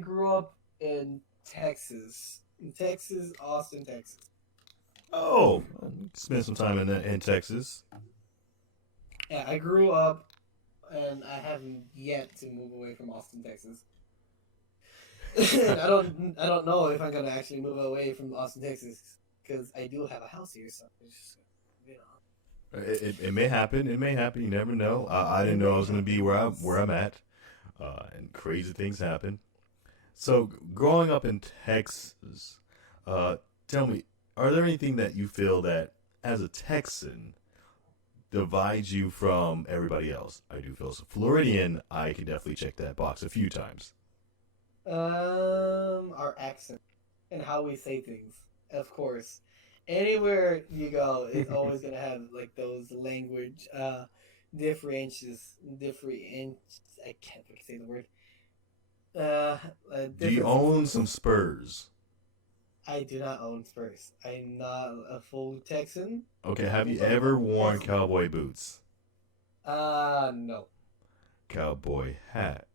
grew up in Texas, Austin, Texas. Oh, spent some time in Texas. Yeah, I grew up, and I haven't yet to move away from Austin, Texas. I don't know if I'm gonna actually move away from Austin, Texas, because I do have a house here, so it's just, you know. It may happen. It may happen. You never know. I didn't know I was gonna be where I'm at, and crazy things happen. So, growing up in Texas, tell me, are there anything that you feel that, as a Texan, divides you from everybody else? I do feel as a Floridian, I can definitely check that box a few times. Our accent and how we say things, of course. Anywhere you go, it's always gonna have like those language differentiations. I can't say the word. Do you own some Spurs? I do not own Spurs. I'm not a full Texan. Okay, have you ever worn cowboy boots? No. Cowboy hat?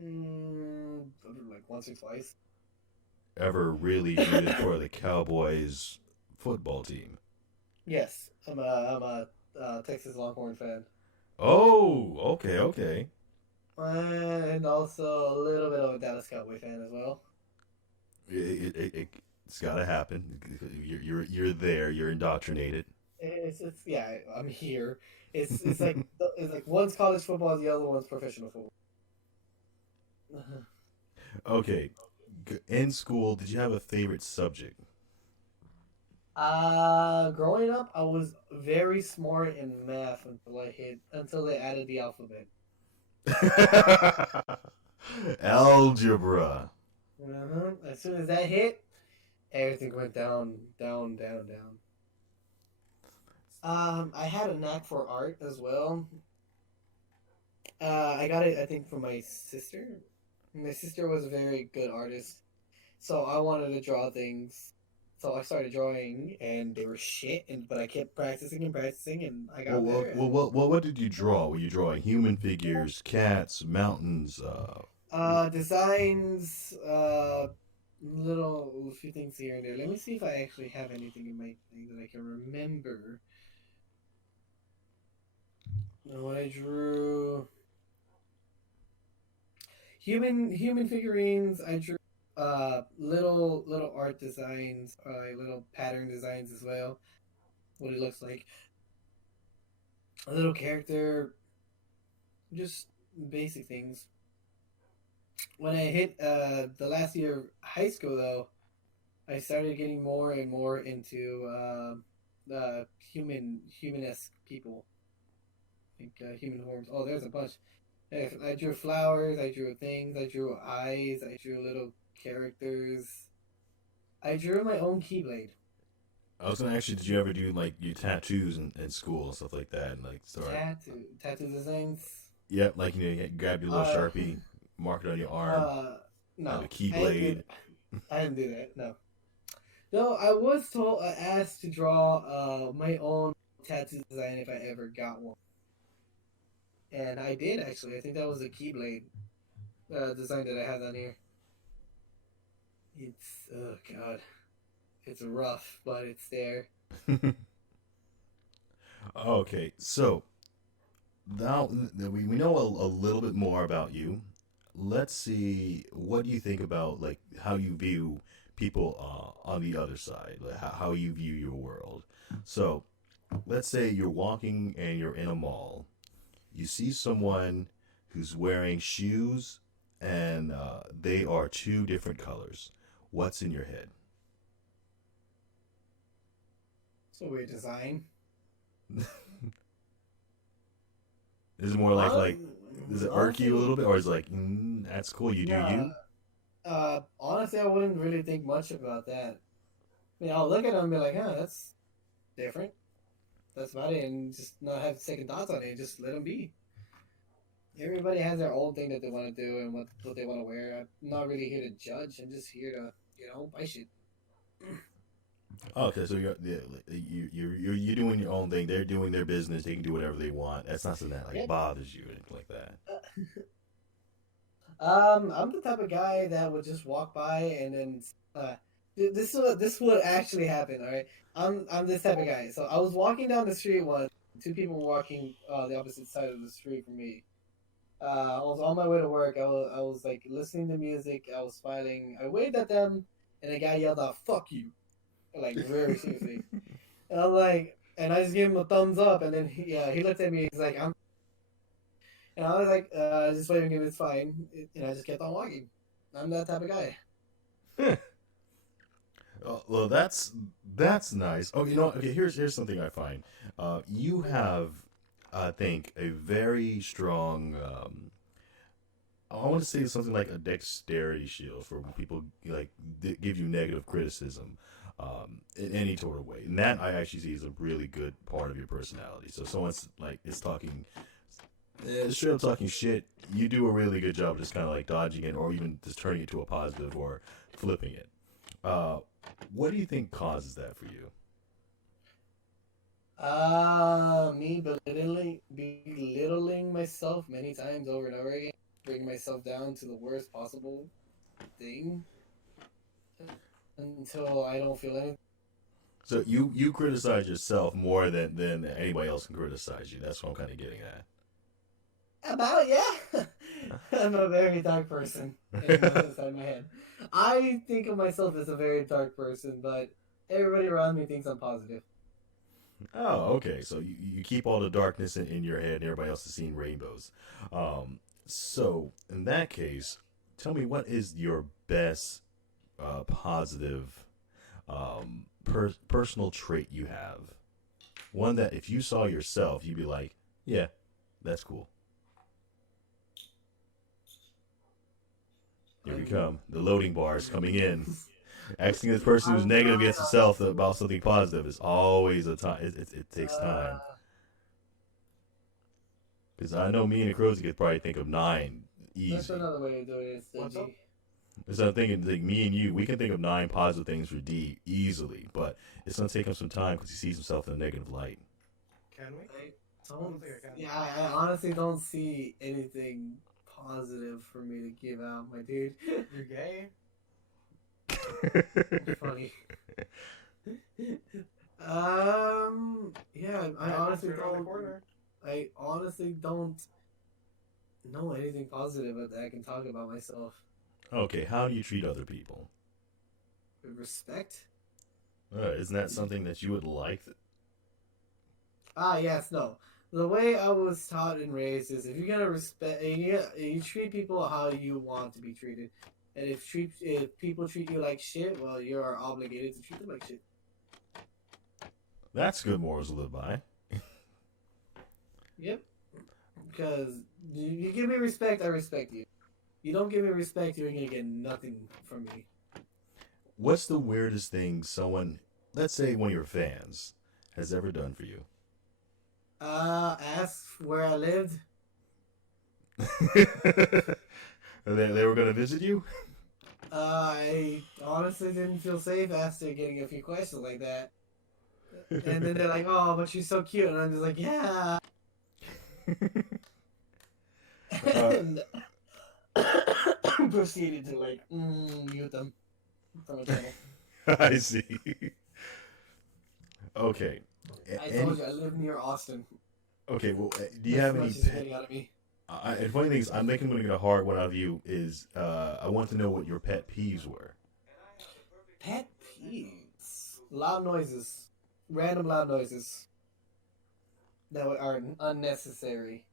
Like once or twice. Ever really rooted for the Cowboys football team? Yes, I'm a Texas Longhorn fan. Oh, okay. And also a little bit of a Dallas Cowboy fan as well. It's gotta happen. You're there. You're indoctrinated. It's yeah. I'm here. It's like one's college football, the other one's professional football. Okay, in school, did you have a favorite subject? Growing up, I was very smart in math until they added the alphabet. Algebra. As soon as that hit, everything went down, down, down, down. I had a knack for art as well. I got it, I think, from my sister. My sister was a very good artist, so I wanted to draw things. So I started drawing, and they were shit. But I kept practicing and practicing, and I got better. And What did you draw? Were you drawing human figures, cats, mountains? designs, little a few things here and there. Let me see if I actually have anything in my thing that I can remember. When I drew human figurines, I drew little art designs, little pattern designs as well. What it looks like, a little character, just basic things. When I hit the last year of high school, though, I started getting more and more into the human-esque people, like human forms. Oh, there's a bunch. I drew flowers. I drew things. I drew eyes. I drew little characters. I drew my own keyblade. I was gonna ask you, did you ever do like your tattoos in school and stuff like that, and like start? Tattoo designs. Yep, like you grab your little Uh, sharpie, mark it on your arm, have no, a keyblade. I didn't do that. No, no. I was asked to draw my own tattoo design if I ever got one, and I did actually. I think that was a keyblade design that I have on here. It's oh god, it's rough, but it's there. Okay, so now that we know a little bit more about you, let's see what do you think about like how you view people on the other side, like how you view your world. So let's say you're walking and you're in a mall. You see someone who's wearing shoes and they are two different colors. What's in your head? So weird design. Is it more like Um, does it irk you a honestly, little bit, or is it like that's cool, you do nah. you? Honestly, I wouldn't really think much about that. I mean, I'll look at them and be like, "Huh, that's different." That's about it, and just not have second thoughts on it. Just let them be. Everybody has their own thing that they want to do and what they want to wear. I'm not really here to judge. I'm just here to buy shit. Oh, okay, so you're doing your own thing. They're doing their business. They can do whatever they want. That's not something that like Yep. bothers you or anything like that. I'm the type of guy that would just walk by and then this would actually happen. All right, I'm this type of guy. So I was walking down the street once. Two people were walking the opposite side of the street from me. I was on my way to work. I was like listening to music. I was smiling. I waved at them, and a guy yelled out "fuck you," like very seriously. And I'm like, and I just gave him a thumbs up, and then he looked at me. He's like, "I'm," and I was like, just waving him. It's fine, and I just kept on walking. I'm that type of guy. Oh, well, that's nice. Oh, you know, what? Okay. Here's something I find. You have, I think, a very strong. I want to say something like a dexterity shield for when people like give you negative criticism, in any sort of way. And that I actually see is a really good part of your personality. So if someone's like is talking, straight up talking shit, you do a really good job of just kind of like dodging it, or even just turning it to a positive or flipping it. Uh, what do you think causes that for you? Me belittling myself many times over and over again, bringing myself down to the worst possible thing until I don't feel anything. So you criticize yourself more than anybody else can criticize you. That's what I'm kind of getting at. About yeah, I'm a very dark person inside my head. I think of myself as a very dark person, but everybody around me thinks I'm positive. Oh, okay. So you keep all the darkness in your head, and everybody else is seeing rainbows. So in that case, tell me what is your best positive personal trait you have. One that if you saw yourself, you'd be like, yeah, that's cool. Here we come. The loading bar is coming in. Asking this person who's negative against himself about something positive is always a time. It takes time. Because I know me and Crozy could probably think of 9 easy. That's another way of doing it. What's up? So I'm thinking, like, me and you, we can think of 9 positive things for D easily, but it's going to take him some time because he sees himself in a negative light. Can we? I don't think I can. Yeah, I honestly don't see anything positive for me to give out, my dude. You're gay? Funny. Yeah, I honestly Right around the don't. corner. I honestly don't know anything positive that I can talk about myself. Okay, how do you treat other people? With respect? Isn't that something that you would like? Yes, no. The way I was taught and raised is if you're gonna respect, you treat people how you want to be treated, and if people treat you like shit, well, you're obligated to treat them like shit. That's good morals to live by. Yep. Because you give me respect, I respect you. You don't give me respect, you ain't gonna get nothing from me. What's the weirdest thing someone, let's say one of your fans, has ever done for you? Ask where I lived. They were going to visit you? I honestly didn't feel safe after getting a few questions like that. And then they're like, "Oh, but you're so cute," and I'm just like, "Yeah." And proceeded to like mute them from a channel. I see. Okay. I told you I live near Austin. Okay, well, do you have any That's much is getting out of me. and funny thing is, I'm making a hard one out of you is I want to know what your pet peeves were. Pet peeves. Loud noises. Random loud noises. That are unnecessary.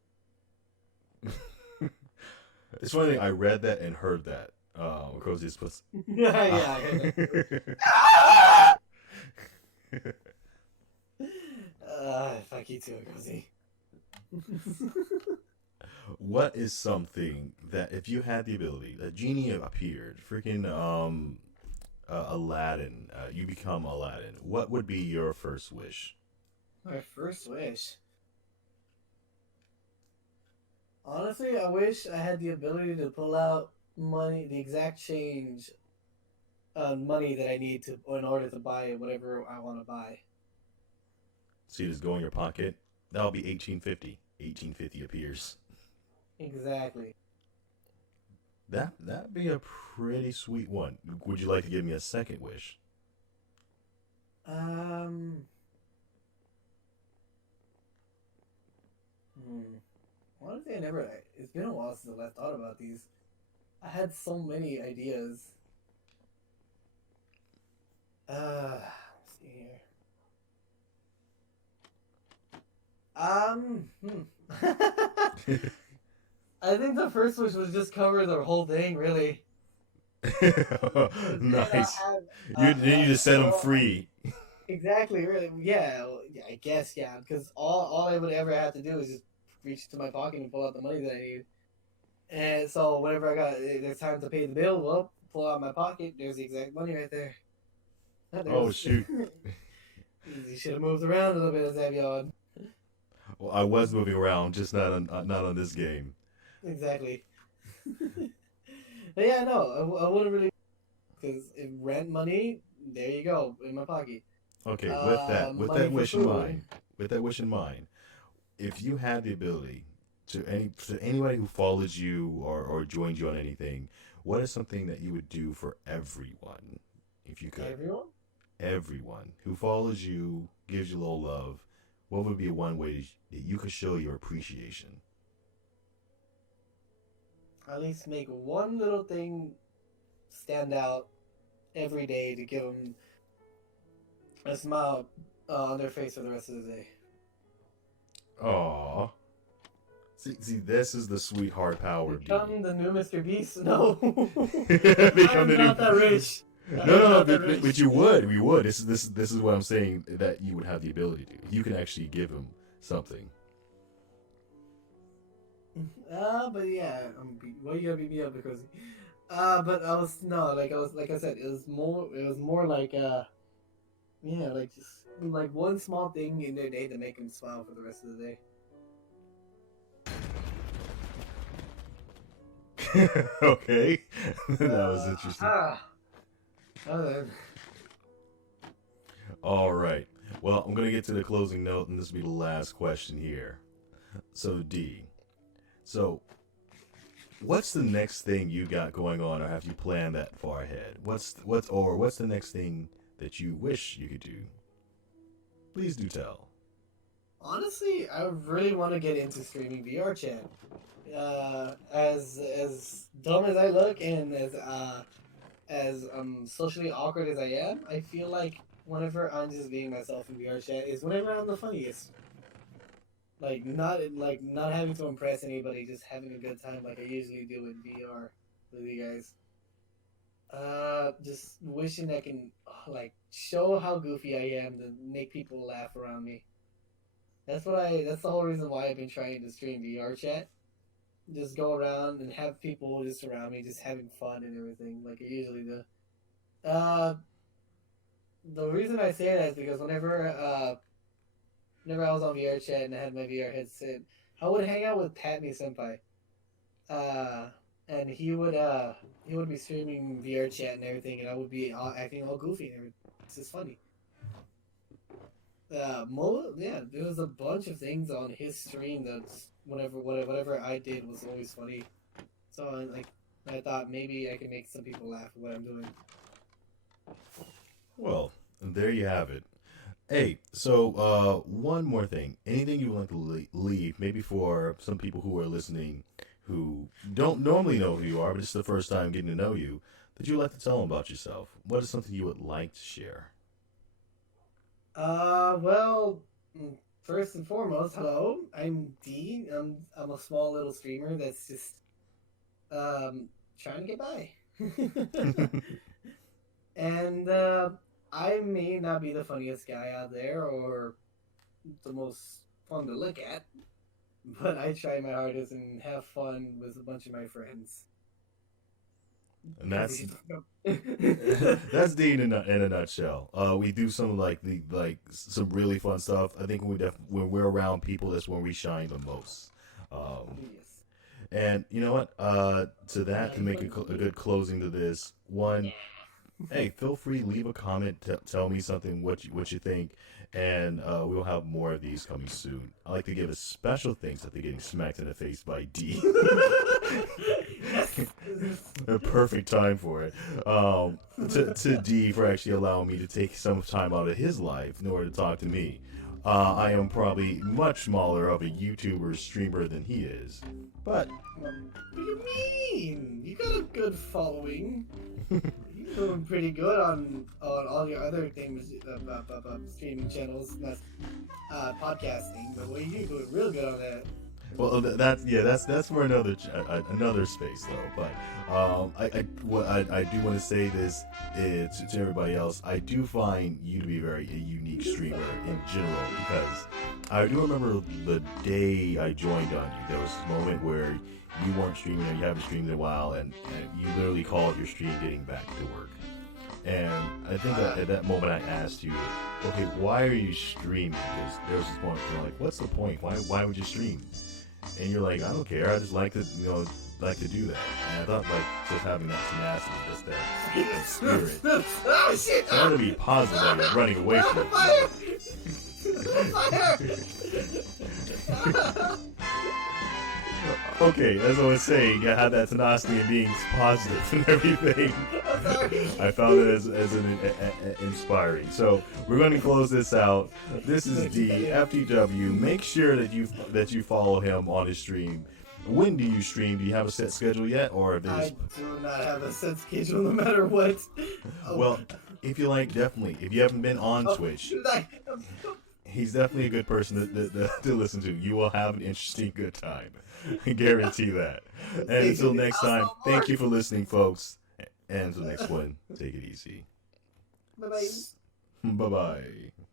It's funny, I read that and heard that. Because it's puts. Yeah, I heard that. Fuck you too, Cozy. What is something that if you had the ability, a genie appeared, freaking Aladdin, you become Aladdin, what would be your first wish? My first wish. Honestly, I wish I had the ability to pull out money, the exact change, money that I need to in order to buy whatever I want to buy. So you just go in your pocket. That'll be 1850. 1850 appears. Exactly. That'd be a pretty sweet one. Would you like to give me a second wish? Honestly, I never. It's been a while since I last thought about these. I had so many ideas. Let's see here. I think the first wish was just cover the whole thing, really. Nice. You just set them free. Exactly, really. Yeah, I guess, yeah. Because all I would ever have to do is just reach to my pocket and pull out the money that I need. And so whenever there's time to pay the bill, well, pull out my pocket. There's the exact money right there. Oh, shoot. You should have moved around a little bit, Zavion. Well, I was moving around, just not on this game. Exactly. But yeah, no, I wouldn't really, because rent money, there you go, in my pocket. Okay, with that wish in mind, if you had the ability to anybody who follows you or joins you on anything, what is something that you would do for everyone, if you could? Everyone? Everyone who follows you, gives you a little love, what would be one way that you could show your appreciation? At least make one little thing stand out every day to give them a smile on their face for the rest of the day. Aww. See, this is the sweetheart power. Become the new Mr. Beast? No. Become I'm not that rich. No, but you would. We would. This is what I'm saying that you would have the ability to. You can actually give him something. But yeah, well, you gotta beat me up because, but I was no, like I said, it was more like yeah, like just like one small thing in their day to make them smile for the rest of the day. Okay, that was interesting. Uh, All right. Well, I'm gonna get to the closing note, and this will be the last question here. So D, so what's the next thing you got going on, or have you planned that far ahead? What's the next thing that you wish you could do? Please do tell. Honestly, I really want to get into streaming VR chat. As dumb as I look and as socially awkward as I am, I feel like whenever I'm just being myself in VR chat is whenever I'm the funniest. Like not having to impress anybody, just having a good time like I usually do in VR with you guys. Just wishing I can like show how goofy I am to make people laugh around me. That's the whole reason why I've been trying to stream VR chat. Just go around and have people just around me, just having fun and everything, like I usually do. Uh, the reason I say that is because whenever I was on VR chat and I had my VR headset, I would hang out with Patney Senpai. And he would be streaming VR chat and everything, and I would be acting all goofy and everything. It's just funny. Yeah, there was a bunch of things on his stream that's whatever I did was always funny. So I thought maybe I could make some people laugh at what I'm doing. Well, there you have it. Hey, so one more thing. Anything you would like to leave, maybe for some people who are listening who don't normally know who you are, but it's the first time getting to know you, that you'd like to tell them about yourself? What is something you would like to share? Well, first and foremost, hello. I'm D. I'm a small little streamer that's just trying to get by. And I may not be the funniest guy out there or the most fun to look at, but I try my hardest and have fun with a bunch of my friends. And that's that's Dean in a nutshell. We do some some really fun stuff. I think when we're around people, that's when we shine the most. Yes. And you know what? To that, to make a good closing to this one. Hey, feel free, leave a comment, tell me something, what you think, and we'll have more of these coming soon. I'd like to give a special thanks after getting smacked in the face by D. A perfect time for it. To D for actually allowing me to take some time out of his life in order to talk to me. I am probably much smaller of a YouTuber streamer than he is, but... What do you mean? You got a good following. You're doing pretty good on all your other things, streaming channels, not podcasting. But what you're doing real good on that. Well, that's for another space though. But I do want to say this to everybody else. I do find you to be a unique streamer in general, because I do remember the day I joined on you. There was this moment where you weren't streaming, or you haven't streamed in a while, and you literally called your stream getting back to work. And I think that at that moment I asked you, okay, why are you streaming? Because there was this point where like, what's the point? Why would you stream? And you're like, I don't care. I just like to do that. And I thought just having that tenacity, just that spirit. Oh shit! I want to be positive that you're running away from it. Okay, as I was saying, I had that tenacity and being positive and everything. I found it as inspiring. So we're going to close this out. This is D, FTW. Make sure that you follow him on his stream. When do you stream? Do you have a set schedule yet, or I do not have a set schedule, no matter what. Well, if you like, definitely. If you haven't been on Twitch, he's definitely a good person to listen to. You will have an interesting, good time. I guarantee that. And until next time, thank you for listening, folks. And until the next one, take it easy. Bye bye. Bye bye.